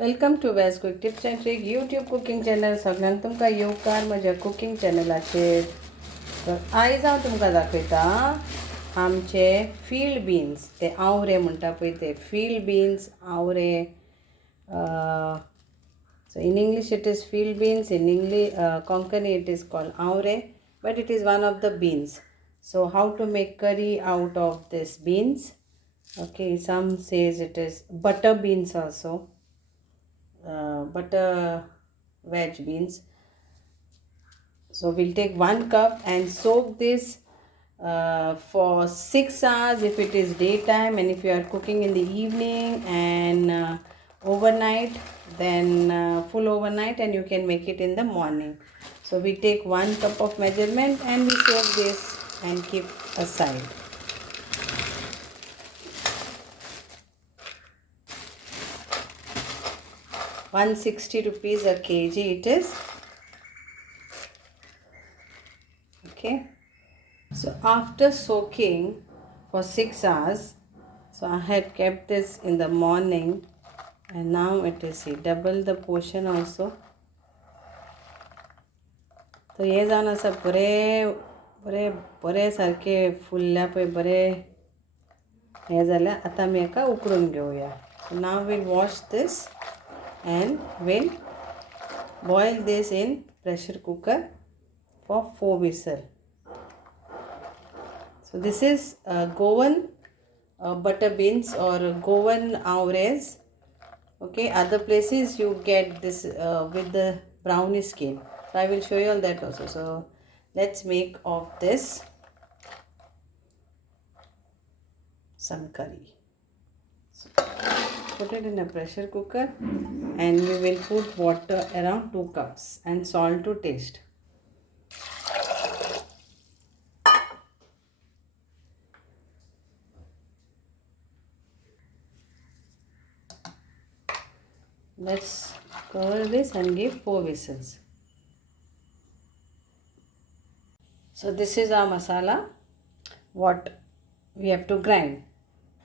Welcome to quick tips and trick YouTube cooking channel. सगळ्यांक तुमकां येवकार म्हज्या कुकिंग चॅनलाचेर. तर आयज हांव तुमकां दाखयता आमचे फील्ड बीन्स, ते आवरे म्हणटा पळय ते फील्ड बीन्स आवरे. So in English it is field beans, in English Konkani it is called avre, but it is one of the beans. So how to make curry out of this beans? Okay, some says it is butter beans also. Butter veg beans. So we'll take 1 cup and soak this for 6 hours if it is daytime, and if you are cooking in the evening and overnight, then full overnight, and you can make it in the morning. So we take 1 cup of measurement and we soak this and keep aside. ₹160 a kg it is. Okay, so after soaking for 6 hours, so I had kept this in the morning, and now it is double the portion also. So हे जावन आसा बरे बरे बरे सारखे फुल्ल्या पळय बरे हे जाल्यार आतां आमी हेका उकडून घेवया. So now we'll wash this and we'll boil this in pressure cooker for 4 whistles. So this is Goan butter beans or Goan Avres. Okay, other places you get this with the brownie skin. So I will show you all that also. So let's make of this some curry. So put it in a pressure cooker and we will put water around 2 cups and salt to taste. Let's cover this and give 4 whistles. So this is our masala, what we have to grind.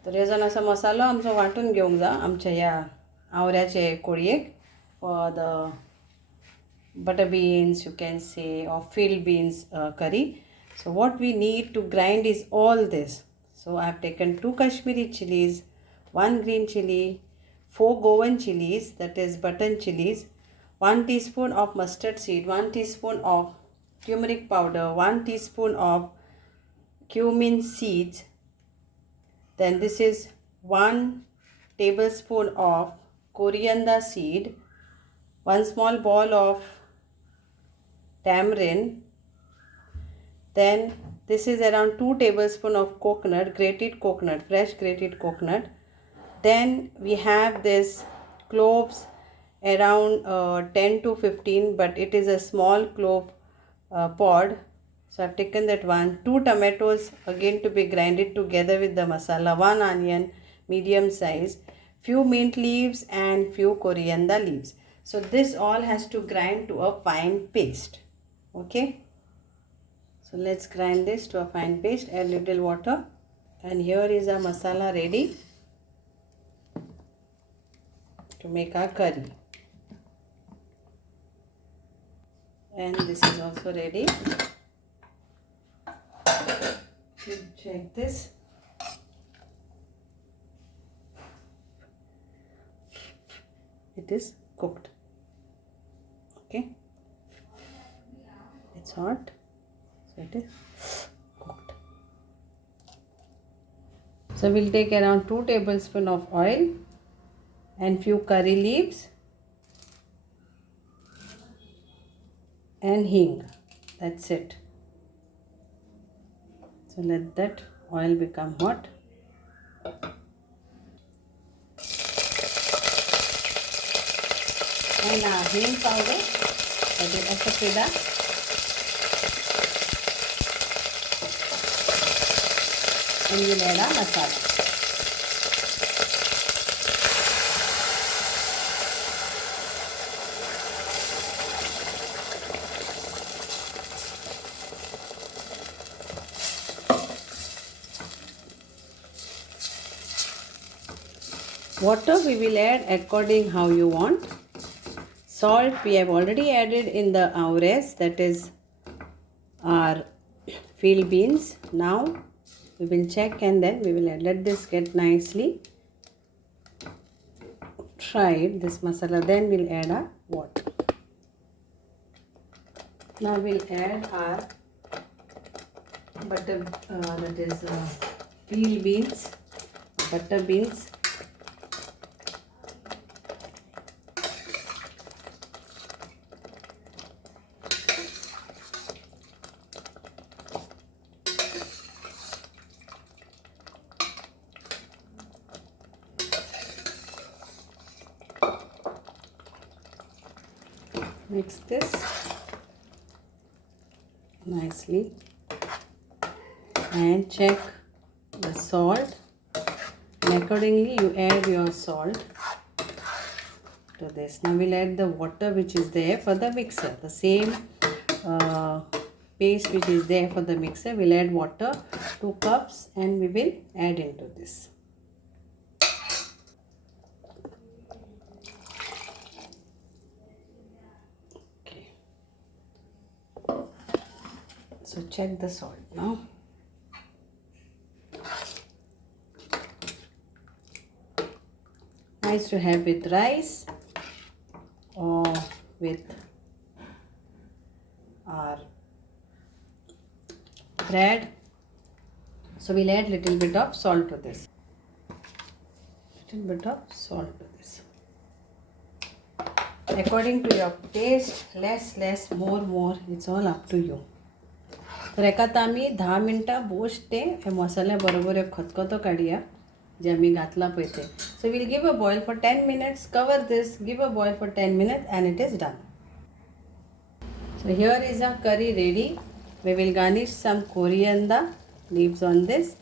तर हे जावन असा मसालो आमचो वांटून घेवंक जाय आमच्या ह्या आवऱ्याचे कोळयेक for the butter beans, you can say, or field beans curry. So what we need to grind is all this. So I have taken 2 Kashmiri chilies, 1 green chili, 4 Goan chilies, that is button chilies, 1 teaspoon of mustard seed, 1 teaspoon of turmeric powder, 1 teaspoon of cumin seeds. Then this is 1 tablespoon of coriander seed, 1 small ball of tamarind. Then this is around 2 tablespoons of coconut, grated coconut, fresh grated coconut. Then we have this cloves, around 10 to 15, but it is a small clove pod. So I've taken that one. 2 tomatoes again to be grinded together with the masala, 1 onion medium size, few mint leaves and few coriander leaves. So this all has to grind to a fine paste. Okay, so let's grind this to a fine paste. Add little water, and here is our masala ready to make our curry. And this is also ready. Check this. It is cooked. Okay, it's hot, so it is cooked. So we'll take around 2 tablespoons of oil and few curry leaves and hing. That's it. So let that oil become hot. And our hing powder, that is asafrida. And we'll add our masala. Water we will add according how you want. Salt we have already added in the avres, that is our field beans. Now we will check and then we will add. Let this get nicely fried, this masala, then we'll add our water. Now we'll add our butter, that is field beans, butter beans. Mix this nicely and check the salt, and accordingly you add your salt to this. Now we'll add the water which is there for the mixer, the same paste which is there for the mixer. We'll add water 2 cups and we will add into this. So check the salt now. Nice to have with rice or with our bread. So we'll add little bit of salt to this. Little bit of salt to this. According to your taste, less, more, it's all up to you. तर एका आमी 10 मिनटां बोश्टे हे मसाल्या बरोबर एक खतखतो काडया जे आमी घातला पळय ते. So we'll give a boil for 10 minutes. Cover this, give a boil for 10 minutes and it is done. So here is our curry ready. We will garnish some coriander leaves on this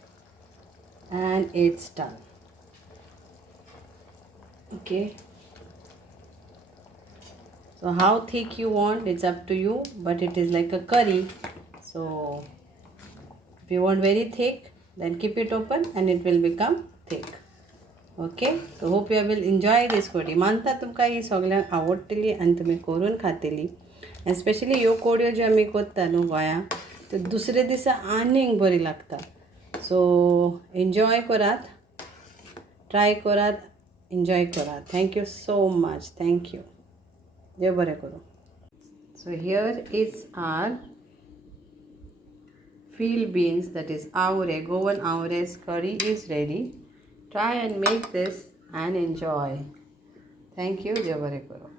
and it's done. Okay. So how thick you want, it's up to you, but it is like a curry. So if you want very thick, then keep it open and it will become thick. Okay. So hope you will enjoy this कोडी. मानता तुमकां ही सगळ्यांक आवडटली आनी तुमी करून खातली. Especially ह्यो कोडयो ज्यो आमी करता न्हू गोंया, तो दुसरे दिसा आनीक बरी लागता. So enjoy Karat, try Karat, enjoy Karat. Thank you so much. Thank you. देव बरें करूं. So here is our field beans, that is Avre, Goan Avre's curry is ready. Try and make this and enjoy. Thank you. Dev bare karo.